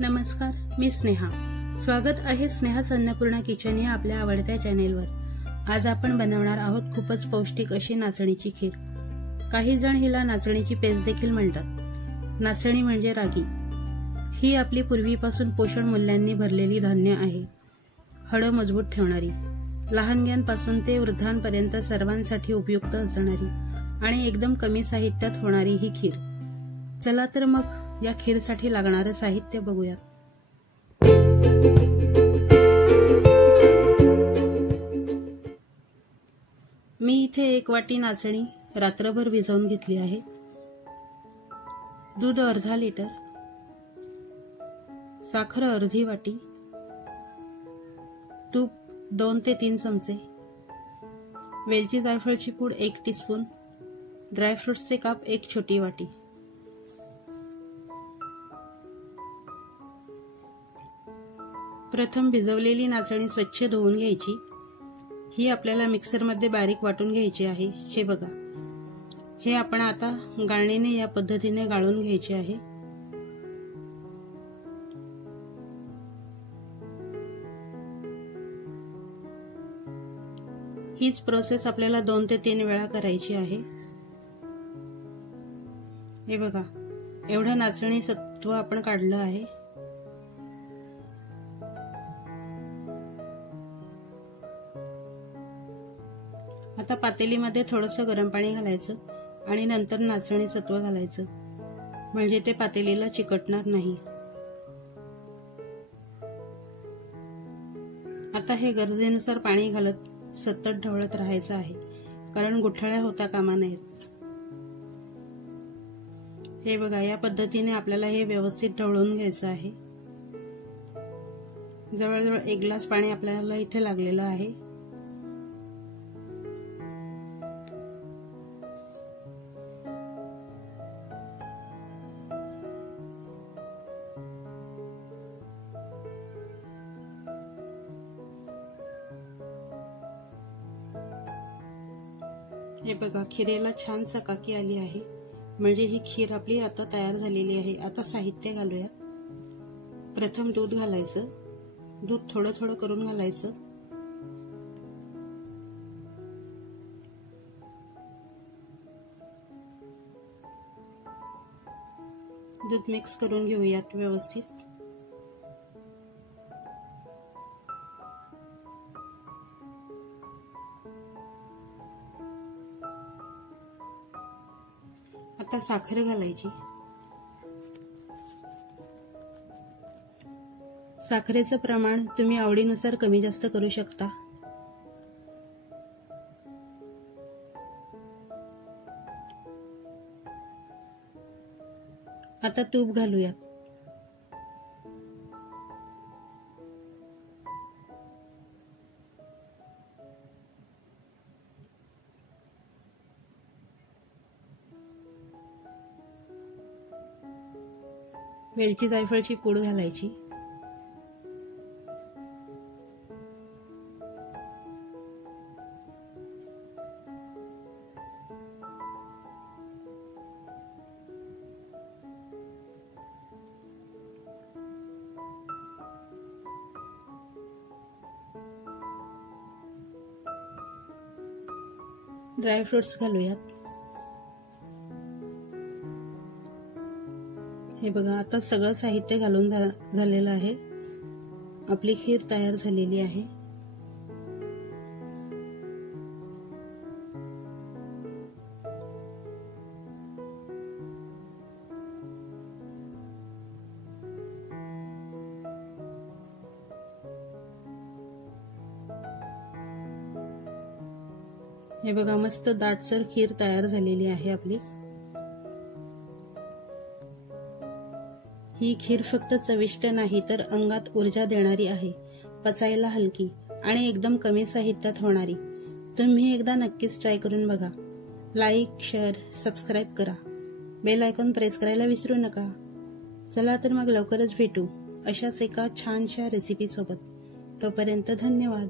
नमस्कार, मी स्नेहा. स्वागत आहे स्नेहाच अन्नपूर्णा किचन या आपल्या आवडत्या चॅनेलवर. आज आपण बनवणार आहोत खूपच पौष्टिक अशी नाचणीची खीर. काही जण हिला नाचणीची पेज देखील म्हणतात. नाचणी म्हणजे रागी. ही आपली पूर्वीपासून पोषण मूल्यांनी भरलेली धान्य आहे. हाडं मजबूत ठेवणारी, लहानग्यांपासून ते वृद्धांपर्यंत सर्वांसाठी उपयुक्त असणारी आणि एकदम कमी साहित्यात होणारी ही खीर. चला तर मग या खीरसाठी लागणारं साहित्य बघूया. मी इथे 1 वाटी नाचणी रात्रभर भिजवून घेतली आहे. दूध अर्धा लिटर, साखर अर्धी वाटी, तूप 2 ते 3 चमचे, वेलची जायफळची पूड 1 टीस्पून, ड्रायफ्रुट्सचे काप 1 छोटी वाटी. प्रथम भिजवलेली नाचणी स्वच्छ धुवून घ्यायची. ही आपल्याला मिक्सरमध्ये बारीक वाटून घ्यायची आहे. हे बघा, हे आपण आता गाळणीने या पद्धतीने गाळून घ्यायचे आहे. हीच प्रोसेस आपल्याला 2 ते 3 वेळा करायची आहे. हे बघा, एवढं नाचणी सत्व आपण काढलं आहे. आता पातेलीमध्ये थोडंसं गरम पाणी घालायचं आणि नंतर नाचणी सत्व घालायचं, म्हणजे ते पातेलीला चिकटणार नाही. आता हे गरजेनुसार पाणी घालत सतत ढवळत राहायचं आहे, कारण गुठळ्या होता कामा नयेत. हे बघा, या पद्धतीने आपल्याला हे व्यवस्थित ढवळून घ्यायचं आहे. जवळजवळ 1 ग्लास पाणी आपल्याला इथे लागलेलं आहे. हे बघा, खिरेला छान चकाकी आली आहे, म्हणजे ही खीर आपली आता तयार झालेली आहे. आता साहित्य घालूया. प्रथम दूध घालायचं. दूध थोडं थोडं करून घालायचं. दूध मिक्स करून घेऊयात व्यवस्थित. आता साखर घालायची. साखरेचं प्रमाण तुम्ही आवडीनुसार कमी जास्त करू शकता. आता तूप घालूयात. वेलची जायफळची पूड घालायची. ड्रायफ्रुट्स घालूयात. हे बघा, आता सगळं साहित्य घालून झालेलं आहे. आपली खीर तयार झालेली आहे. हे बघा, मस्त दाटसर खीर तयार झालेली आहे आपली. ही खीर फक्त चविष्ट नाही तर अंगात ऊर्जा देणारी आहे, पचायला हलकी आणि एकदम कमी साहित्यात होणारी. तुम्ही एकदा नक्कीच ट्राय करून बघा. लाईक, शेअर, सबस्क्राईब करा. बेल आयकॉन प्रेस करायला विसरू नका. चला तर मग लवकरच भेटू अशाच एका छानशा रेसिपी सोबत. तोपर्यंत धन्यवाद.